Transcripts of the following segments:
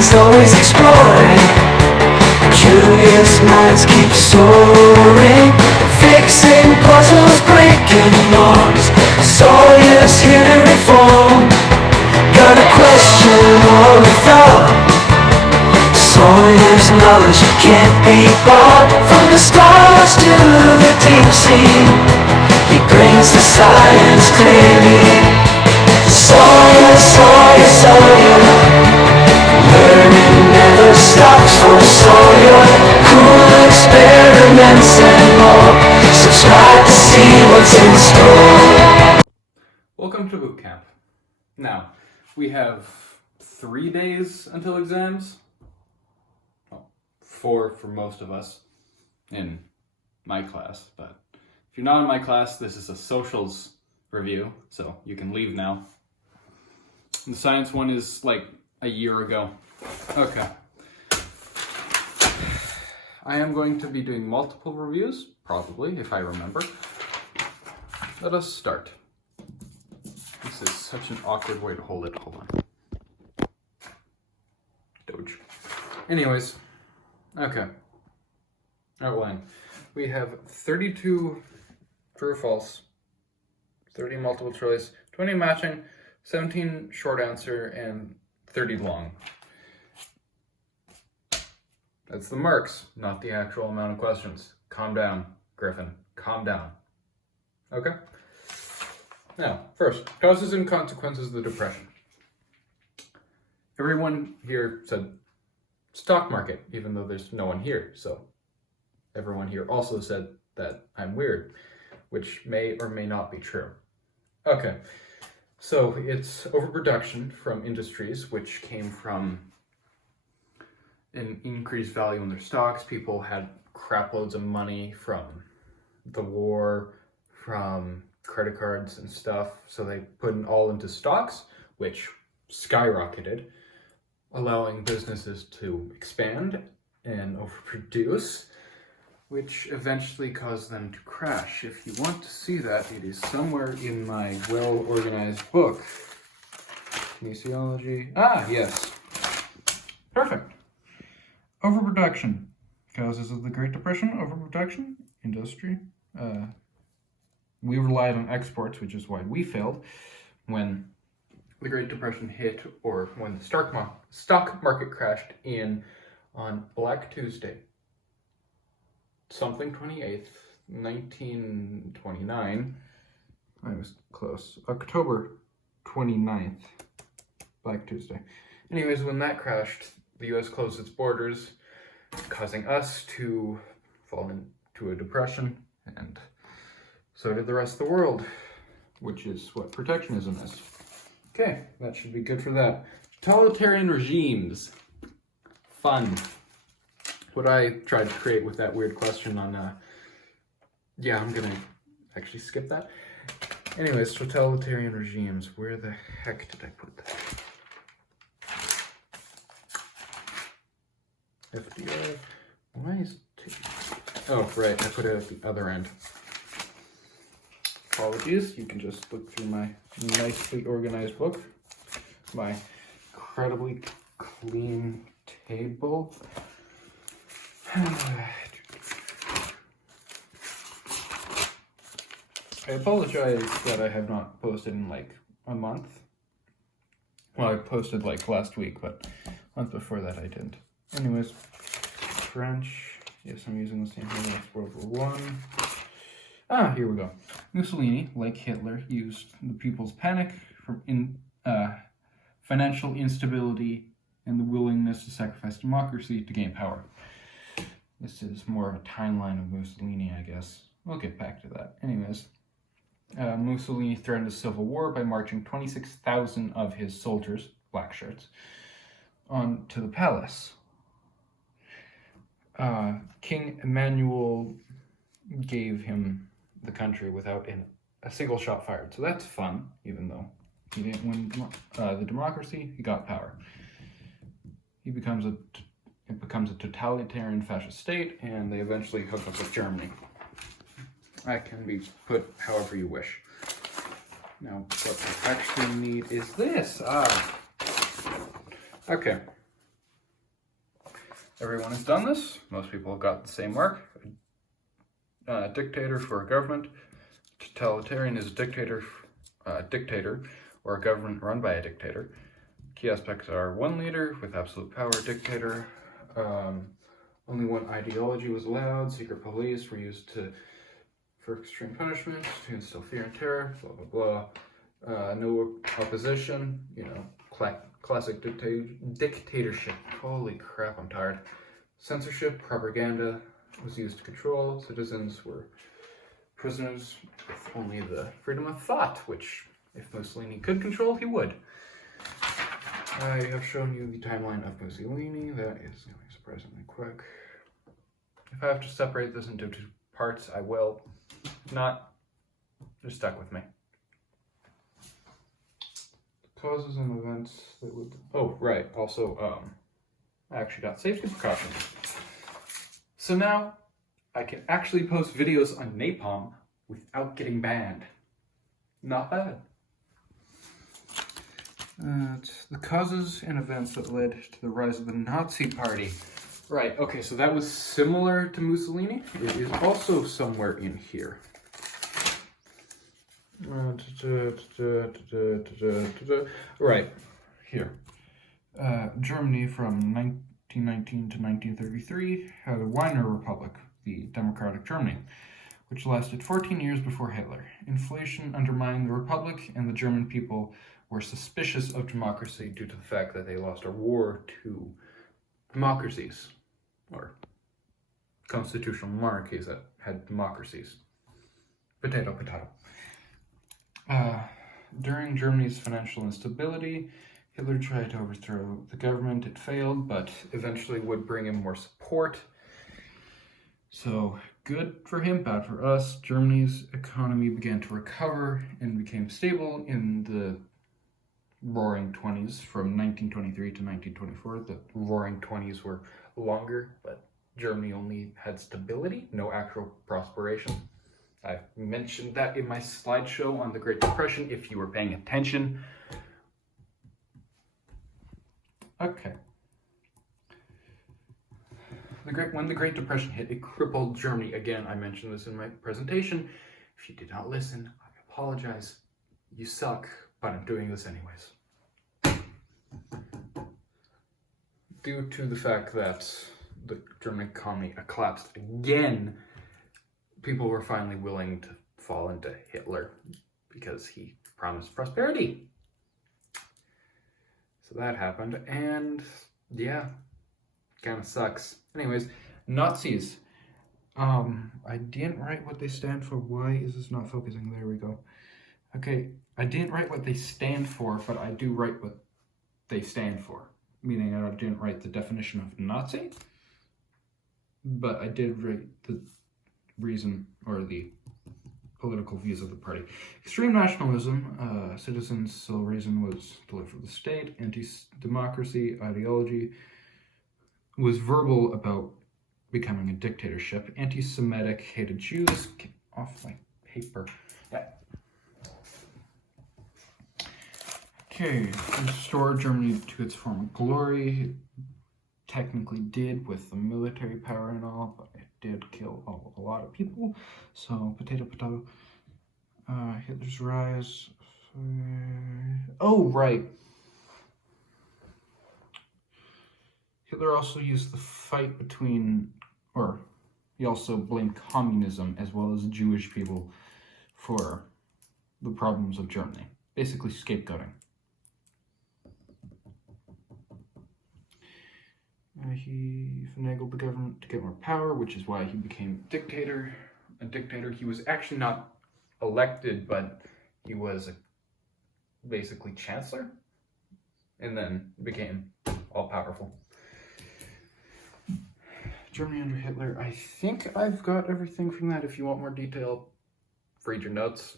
is always exploring. Curious minds keep soaring, fixing puzzles, breaking norms. Sawyer's here to reform. Got a question or a thought? Sawyer's knowledge can't be bought. From the stars to the deep sea, he brings the science clearly. Sawyer, Sawyer, Sawyer, learning never stops for Sawyer. Cool experiments and more. Subscribe to see what's in store. Welcome to boot camp. Now, we have 3 days until exams. Well, 4 for most of us in my class, but if you're not in my class, this is a socials review, so you can leave now. The science one is like a year ago. Okay. I am going to be doing multiple reviews, probably, if I remember. Let us start. This is such an awkward way to hold it. Hold on. Doge. Anyways, okay. Outline. We have 32 true or false, 30 multiple choice, 20 matching, 17 short answer, and 30 long. That's the marks, not the actual amount of questions. Calm down, Griffin. Calm down. Okay? Now, first, causes and consequences of the Depression. Everyone here said stock market, even though there's no one here. So everyone here also said that I'm weird, which may or may not be true. Okay. So it's overproduction from industries, which came from an increased value in their stocks. People had crap loads of money from the war, from credit cards and stuff. So they put it all into stocks, which skyrocketed, allowing businesses to expand and overproduce, which eventually caused them to crash. If you want to see that, it is somewhere in my well-organized book. Kinesiology. Ah, yes. Perfect. Overproduction. Causes of the Great Depression, overproduction, industry. We relied on exports, which is why we failed when the Great Depression hit, or when the stock market crashed on Black Tuesday. Something 28th, 1929. I was close. October 29th, Black Tuesday. Anyways, when that crashed, the US closed its borders, causing us to fall into a depression, and so did the rest of the world, which is what protectionism is. Okay, that should be good for that. Totalitarian regimes. Fun. What I tried to create with that weird question on, yeah, I'm gonna actually skip that. Anyways, totalitarian regimes. Where the heck did I put that? FDR. Why is it? Oh, right, I put it at the other end. Apologies, you can just look through my nicely organized book. My incredibly clean table. I apologize that I have not posted in like a month. Well, I posted like last week, but month before that I didn't. Anyways, French. Yes, I'm using the same thing as World War I. Ah, here we go. Mussolini, like Hitler, used the people's panic from financial instability and the willingness to sacrifice democracy to gain power. This is more of a timeline of Mussolini, I guess. We'll get back to that. Anyways, Mussolini threatened a civil war by marching 26,000 of his soldiers, black shirts, on to the palace. King Emmanuel gave him the country without a single shot fired. So that's fun, even though he didn't win the democracy, he got power. It becomes a totalitarian fascist state, and they eventually hook up with Germany. That can be put however you wish. Now, what I actually need is this. Okay. everyone has done this. Most people have got the same mark. Dictator for a government. Totalitarian is a dictator or a government run by a dictator. Key aspects are one leader with absolute power, dictator. Only one ideology was allowed. Secret police were used for extreme punishment, to instill fear and terror, blah, blah, blah. No opposition, classic dictatorship. Holy crap, I'm tired. Censorship, propaganda was used to control. Citizens were prisoners with only the freedom of thought, which, if Mussolini could control, he would. I have shown you the timeline of Mussolini. That is going surprisingly quick. If I have to separate this into two parts, I will. If not, just stuck with me. Causes and events that would... Oh, right. Also, I actually got safety precautions. So now, I can actually post videos on napalm without getting banned. Not bad. The causes and events that led to the rise of the Nazi Party. Right, okay, so that was similar to Mussolini. It is also somewhere in here. Right, here. Germany from 1919 to 1933 had a Weimar Republic, the Democratic Germany, which lasted 14 years before Hitler. Inflation undermined the Republic, and the German people were suspicious of democracy due to the fact that they lost a war to democracies, or constitutional monarchies that had democracies. Potato, potato. During Germany's financial instability, Hitler tried to overthrow the government. It failed, but eventually would bring him more support. So, good for him, bad for us. Germany's economy began to recover and became stable in the Roaring 20s from 1923 to 1924. The Roaring 20s were longer, but Germany only had stability, no actual prosperation. I mentioned that in my slideshow on the Great Depression, if you were paying attention. Okay. When the Great Depression hit, it crippled Germany. Again, I mentioned this in my presentation. If you did not listen, I apologize. You suck, but I'm doing this anyways. Due to the fact that the German economy collapsed again, people were finally willing to fall into Hitler because he promised prosperity. So that happened, and yeah, kind of sucks. Anyways, Nazis. I didn't write what they stand for. Why is this not focusing? There we go. Okay, I didn't write what they stand for, but I do write what they stand for. Meaning I didn't write the definition of Nazi, but I did write the reason or the political views of the party. Extreme nationalism, citizens' sole reason was to live for the state. Anti-democracy ideology was verbal about becoming a dictatorship. Anti-Semitic, hated Jews. Get off my paper. Yeah. Okay, restore Germany to its former glory. Technically did with the military power and all, but it did kill a lot of people. So, potato, potato. Hitler's rise. Oh, right. Hitler also used the fight between, or he also blamed communism as well as Jewish people for the problems of Germany. Basically scapegoating. He finagled the government to get more power, which is why he became dictator. A dictator. He was actually not elected, but he was basically chancellor, and then became all-powerful. Germany under Hitler. I think I've got everything from that. If you want more detail, read your notes.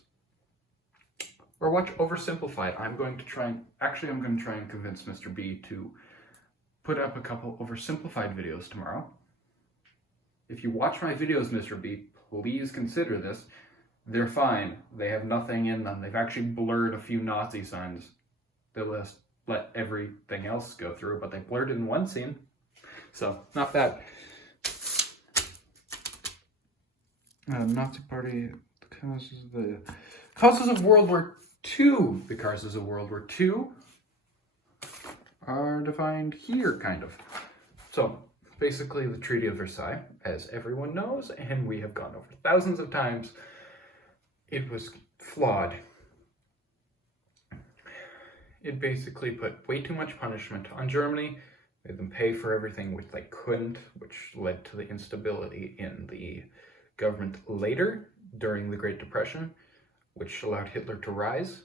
Or watch Oversimplified. I'm going to try and convince Mr. B to put up a couple oversimplified videos tomorrow. If you watch my videos, Mr. B, please consider this. They're fine. They have nothing in them. They've actually blurred a few Nazi signs. They'll let everything else go through, but they blurred in one scene. So, not bad. Nazi Party, the causes of World War II. The causes of World War II are defined here, kind of. So, basically the Treaty of Versailles, as everyone knows, and we have gone over thousands of times, it was flawed. It basically put way too much punishment on Germany, made them pay for everything which they couldn't, which led to the instability in the government later, during the Great Depression, which allowed Hitler to rise.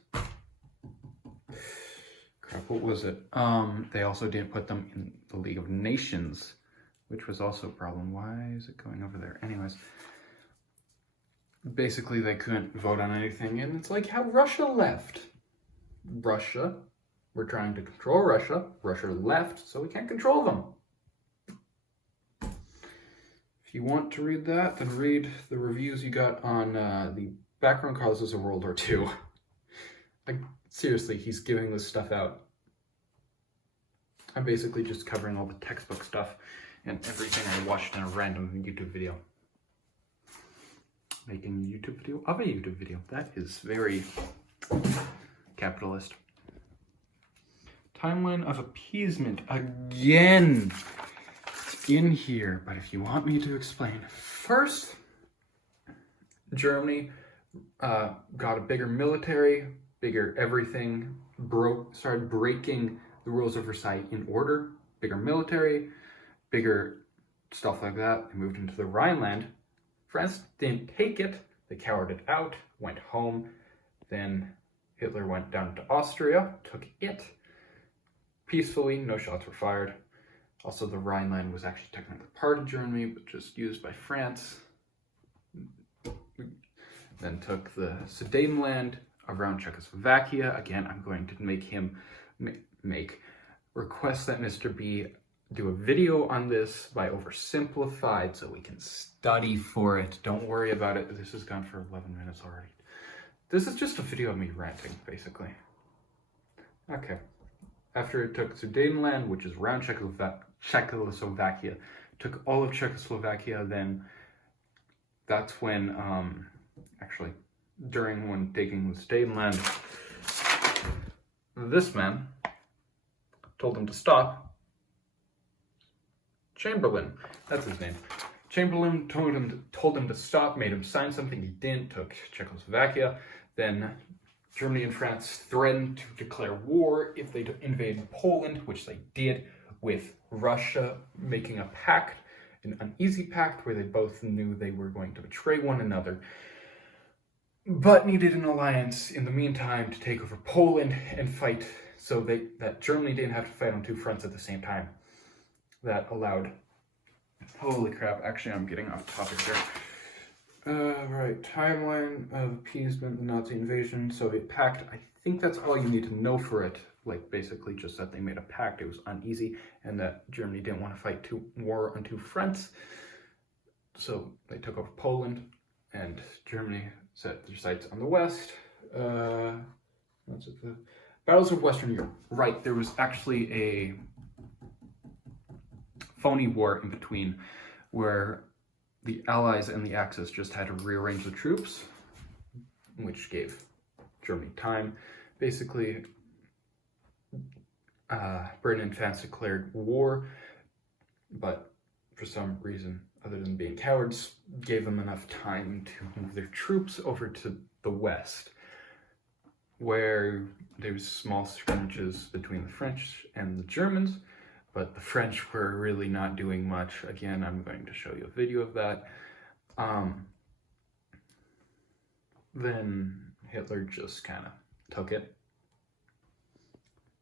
Crap, what was it? They also didn't put them in the League of Nations, which was also a problem. Why is it going over there? Anyways, basically they couldn't vote on anything, and it's like how Russia left. Russia, we're trying to control Russia. Russia left, so we can't control them. If you want to read that, then read the reviews you got on the background causes of World War II. Like, seriously, he's giving this stuff out. I'm basically just covering all the textbook stuff and everything I watched in a random YouTube video. Making a YouTube video of a YouTube video. That is very capitalist. Timeline of appeasement. Again, it's in here, but if you want me to explain. First, Germany got a bigger military, bigger everything, started breaking the rules of Versailles in order, bigger military, bigger stuff like that. They moved into the Rhineland. France didn't take it, they cowered it out, went home. Then Hitler went down to Austria, took it peacefully, no shots were fired. Also, the Rhineland was actually technically part of Germany, but just used by France. Then took the Sudetenland around Czechoslovakia. Again, I'm going to make him request that Mr. B do a video on this by oversimplified so we can study for it. Don't worry about it. This has gone for 11 minutes already. This is just a video of me ranting, basically. Okay. After it took Sudetenland, which is around Czechoslovakia, took all of Czechoslovakia, then that's when, actually, during when taking the Sudetenland, this man told him to stop. Chamberlain, that's his name. Chamberlain told him to stop, made him sign something he didn't, took Czechoslovakia. Then Germany and France threatened to declare war if they invaded Poland, which they did, with Russia making a pact, an uneasy pact where they both knew they were going to betray one another, but needed an alliance in the meantime to take over Poland and fight so that Germany didn't have to fight on two fronts at the same time. That allowed... Holy crap, actually I'm getting off topic here. Right, timeline of appeasement, the Nazi invasion, Soviet pact. I think that's all you need to know for it. Like, basically just that they made a pact, it was uneasy, and that Germany didn't want to fight war on two fronts. So they took over Poland, and Germany set their sights on the west. What's it, the Battles of Western Europe. Right, there was actually a phony war in between where the Allies and the Axis just had to rearrange the troops, which gave Germany time. Basically, Britain and France declared war, but for some reason, other than being cowards, gave them enough time to move their troops over to the west, where there was small skirmishes between the French and the Germans, but the French were really not doing much. Again, I'm going to show you a video of that. Then Hitler just kind of took it.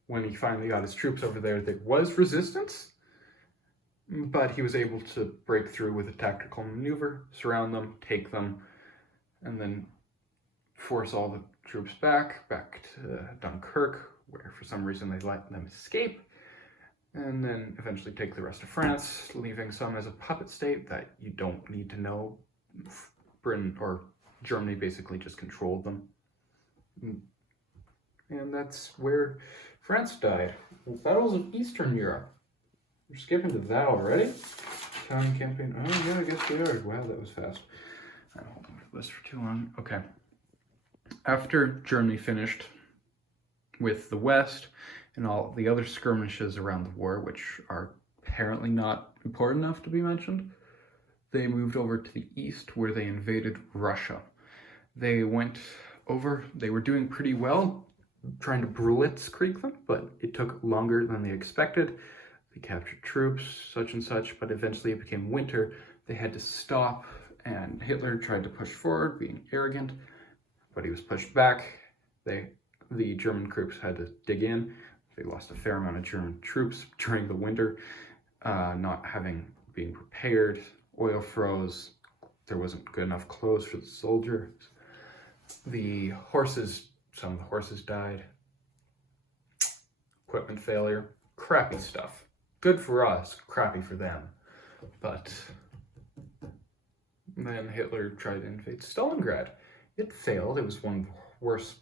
When he finally got his troops over there, there was resistance, but he was able to break through with a tactical maneuver, surround them, take them, and then force all the troops back to Dunkirk, where for some reason they let them escape, and then eventually take the rest of France, leaving some as a puppet state that you don't need to know. Britain or Germany basically just controlled them. And that's where France died. Battles of Eastern Europe. We're skipping to that already? Italian campaign. Oh, yeah, I guess we are. Wow, that was fast. I don't hold on to this for too long. Okay. After Germany finished with the West and all the other skirmishes around the war, which are apparently not important enough to be mentioned, they moved over to the East where they invaded Russia. They went over, they were doing pretty well, trying to blitzkrieg them, but it took longer than they expected. They captured troops, such and such, but eventually it became winter. They had to stop, and Hitler tried to push forward, being arrogant, but he was pushed back. The German troops had to dig in. They lost a fair amount of German troops during the winter, not being prepared. Oil froze. There wasn't good enough clothes for the soldiers. Some of the horses died. Equipment failure. Crappy stuff. Good for us, crappy for them. But then Hitler tried to invade Stalingrad. It failed. It was one of the worst,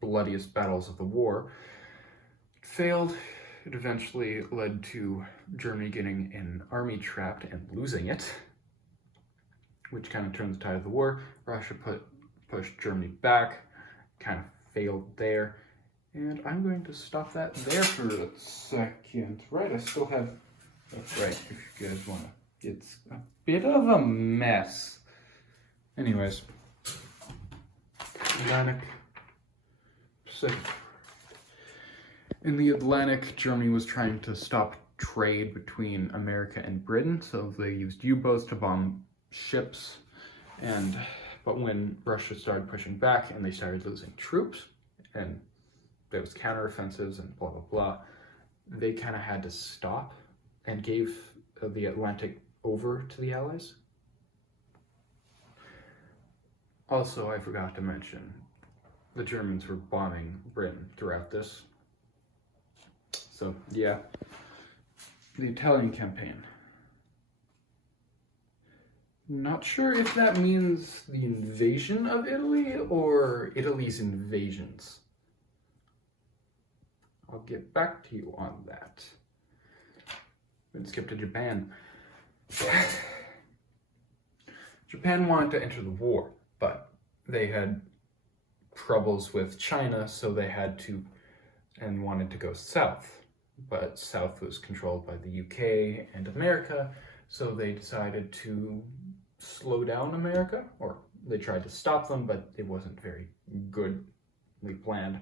bloodiest battles of the war. It failed. It eventually led to Germany getting an army trapped and losing it, which kind of turned the tide of the war. Russia pushed Germany back, kind of failed there. And I'm going to stop that there for a second. Right, I still have... That's right, if you guys want to... It's a bit of a mess. Anyways. Atlantic. Pacific. In the Atlantic, Germany was trying to stop trade between America and Britain, so they used U-boats to bomb ships. But when Russia started pushing back and they started losing troops, and there was counteroffensives and blah, blah, blah, they kind of had to stop and gave the Atlantic over to the Allies. Also, I forgot to mention, the Germans were bombing Britain throughout this. So, yeah. The Italian campaign. Not sure if that means the invasion of Italy or Italy's invasions. I'll get back to you on that. Let's skip to Japan. Japan wanted to enter the war, but they had troubles with China, so they had to and wanted to go south. But south was controlled by the UK and America, so they decided to slow down America, or they tried to stop them, but it wasn't very goodly planned.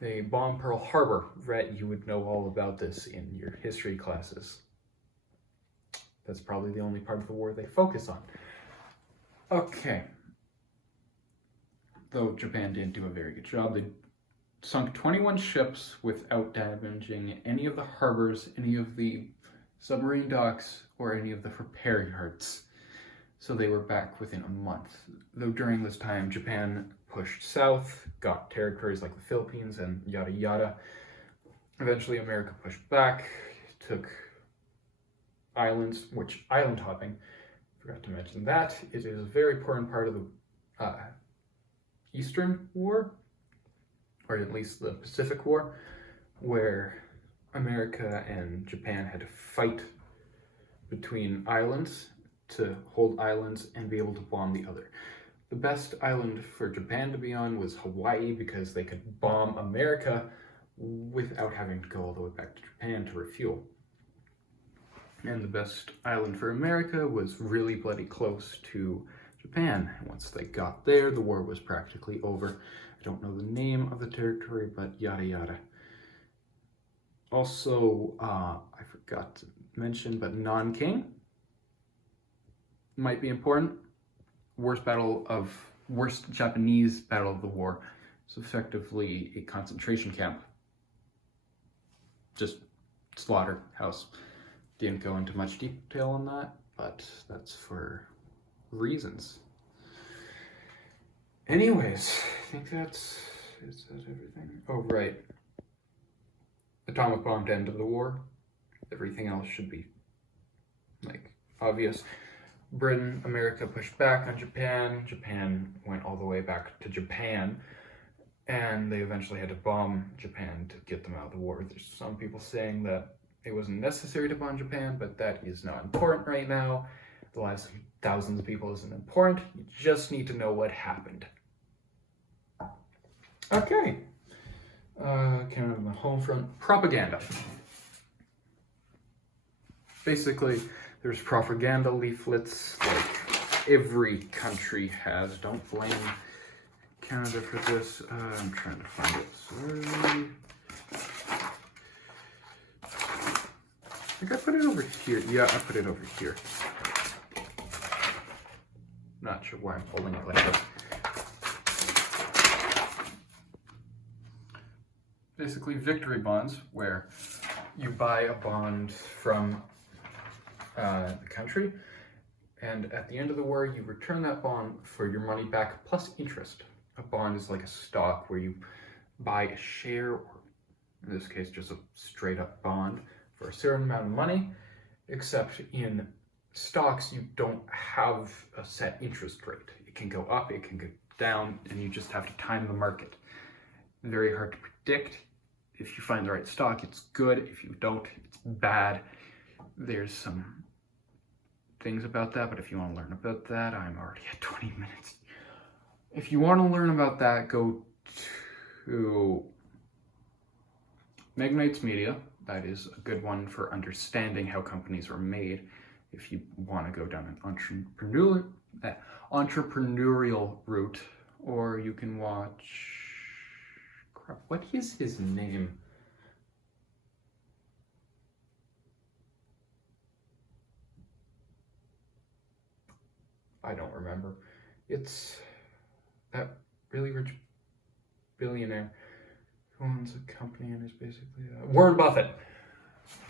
They bombed Pearl Harbor. Rhett, you would know all about this in your history classes. That's probably the only part of the war they focus on. Okay. Though Japan didn't do a very good job, they sunk 21 ships without damaging any of the harbors, any of the submarine docks, or any of the repair yards. So they were back within a month. Though during this time, Japan pushed south, got territories like the Philippines and yada yada. Eventually, America pushed back, took islands, which island hopping, forgot to mention that. It is a very important part of the Eastern War, or at least the Pacific War, where America and Japan had to fight between islands to hold islands and be able to bomb the other. The best island for Japan to be on was Hawaii, because they could bomb America without having to go all the way back to Japan to refuel. And the best island for America was really bloody close to Japan. Once they got there, the war was practically over. I don't know the name of the territory, but yada yada. Also, I forgot to mention, but Nanking might be important. Worst Japanese battle of the war. It's effectively a concentration camp. Just slaughterhouse. Didn't go into much detail on that, but that's for reasons. Anyways, I think is that everything? Oh, right. Atomic bomb to end of the war. Everything else should be, obvious. Britain, America pushed back on Japan. Japan went all the way back to Japan. And they eventually had to bomb Japan to get them out of the war. There's some people saying that it wasn't necessary to bond Japan, but that is not important right now. The lives of thousands of people isn't important. You just need to know what happened. Okay. Canada on the home front. Propaganda. Basically, there's propaganda leaflets like every country has. Don't blame Canada for this. I'm trying to find it. Sorry. I think I put it over here. Yeah, I put it over here. Not sure why I'm holding it like this. Basically, victory bonds, where you buy a bond from the country, and at the end of the war, you return that bond for your money back plus interest. A bond is like a stock where you buy a share, or in this case, just a straight up bond for a certain amount of money, except in stocks, you don't have a set interest rate. It can go up, it can go down, and you just have to time the market. Very hard to predict. If you find the right stock, it's good. If you don't, it's bad. There's some things about that, but if you want to learn about that, I'm already at 20 minutes. If you want to learn about that, go to Magnates Media. That is a good one for understanding how companies are made. If you want to go down an entrepreneurial route, or you can watch. Crap, what is his name? I don't remember. It's that really rich billionaire who owns a company and is basically Warren Buffett.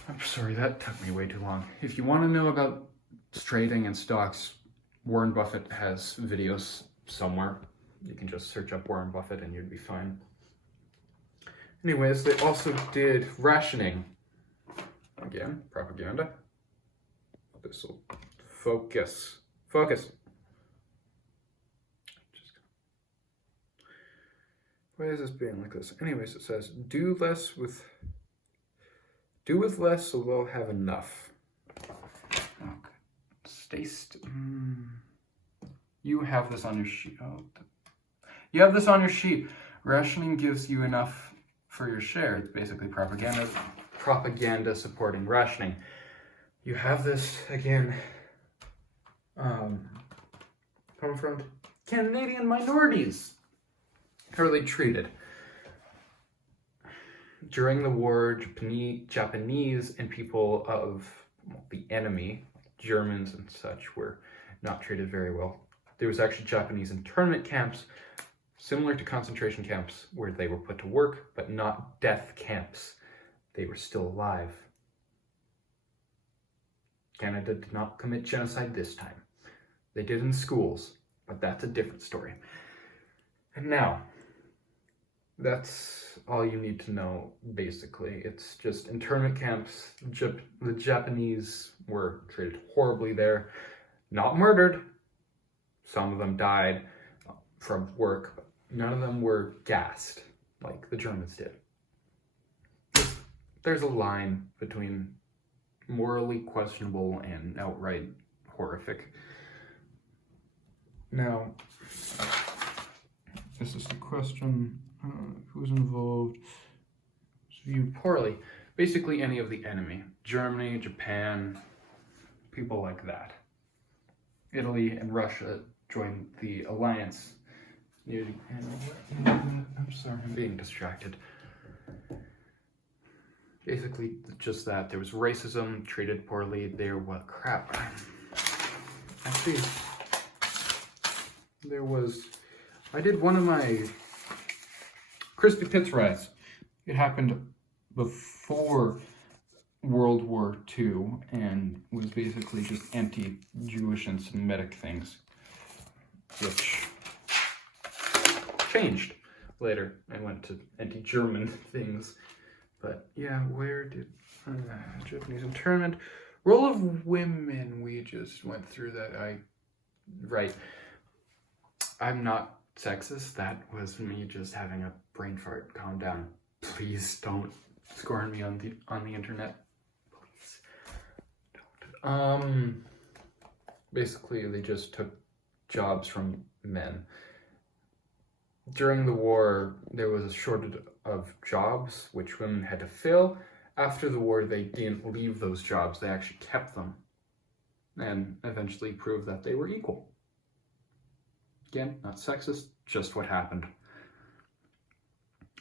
I'm sorry, that took me way too long. If you want to know about trading and stocks, Warren Buffett has videos somewhere. You can just search up Warren Buffett and you'd be fine. Anyways, they also did rationing. Again, propaganda. This will focus. Why is this being like this? Anyways, it says, do with less so they'll have enough. Okay. You have this on your sheet. Oh, you have this on your sheet. Rationing gives you enough for your share. It's basically propaganda supporting rationing. You have this again. Come from Canadian minorities. How are they treated? During the war, Japanese and people of the enemy, Germans and such, were not treated very well. There was actually Japanese internment camps, similar to concentration camps, where they were put to work, but not death camps. They were still alive. Canada did not commit genocide this time. They did in schools, but that's a different story. And now, that's all you need to know, basically. It's just internment camps. The Japanese were treated horribly there. Not murdered. Some of them died from work, but none of them were gassed like the Germans did. There's a line between morally questionable and outright horrific. Now, this is the question. Who's involved? It's viewed poorly. Basically, any of the enemy. Germany, Japan, people like that. Italy and Russia joined the alliance. I'm sorry, I'm being distracted. Basically, just that. There was racism, treated poorly. Crap. Actually, I did one of my Crispy Pits riots. It happened before World War II and was basically just anti-Jewish and Semitic things, which changed later. I went to anti-German things, but yeah, where did Japanese internment, role of women, we just went through that. Right. I'm not sexist. That was me just having a brain fart. Calm down. Please don't scorn me on the internet. Basically, they just took jobs from men. During the war, there was a shortage of jobs which women had to fill. After the war, they didn't leave those jobs, they actually kept them, and eventually proved that they were equal. Again, not sexist, just what happened.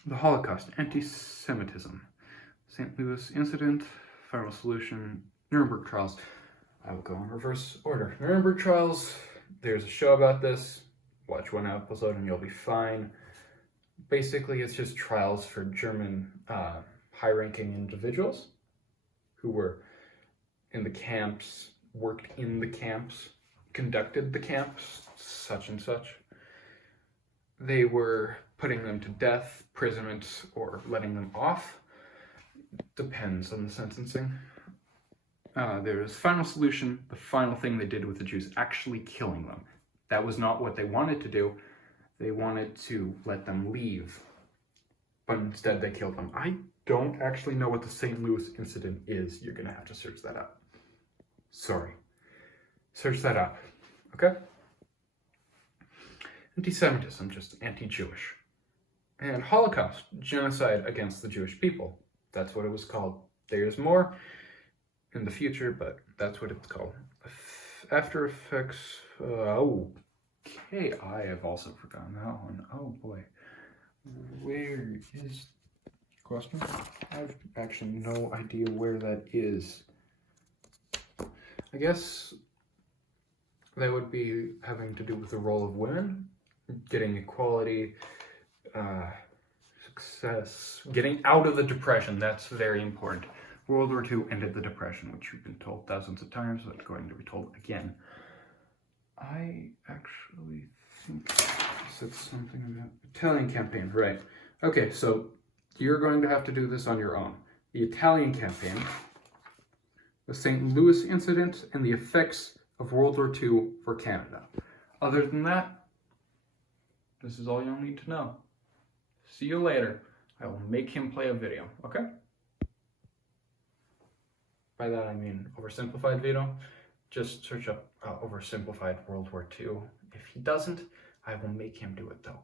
The Holocaust, anti-Semitism, St. Louis incident, final solution, Nuremberg trials. I will go in reverse order. Nuremberg trials, there's a show about this. Watch one episode and you'll be fine. Basically, it's just trials for German high-ranking individuals who were in the camps, worked in the camps, conducted the camps, such and such. They were putting them to death, imprisonment, or letting them off. Depends on the sentencing. There's final solution, the final thing they did with the Jews, actually killing them. That was not what they wanted to do. They wanted to let them leave, but instead they killed them. I don't actually know what the St. Louis incident is. You're gonna have to search that up. Sorry. Search that up, okay? Anti-Semitism, just anti-Jewish. And Holocaust, genocide against the Jewish people. That's what it was called. There's more in the future, but that's what it's called. After Effects, okay, I have also forgotten that one. Oh boy. Where is question? I have actually no idea where that is. I guess that would be having to do with the role of women, getting equality, success, getting out of the Depression. That's very important. World War II ended the Depression, which you've been told thousands of times, but going to be told again. I actually think I said something about Italian campaign, right? Okay, so you're going to have to do this on your own. The Italian campaign, the St. Louis incident, and the effects of World War II for Canada. Other than that, this is all you'll need to know. See you later. I will make him play a video, okay? By that I mean oversimplified video. Just search up oversimplified World War II. If he doesn't, I will make him do it though.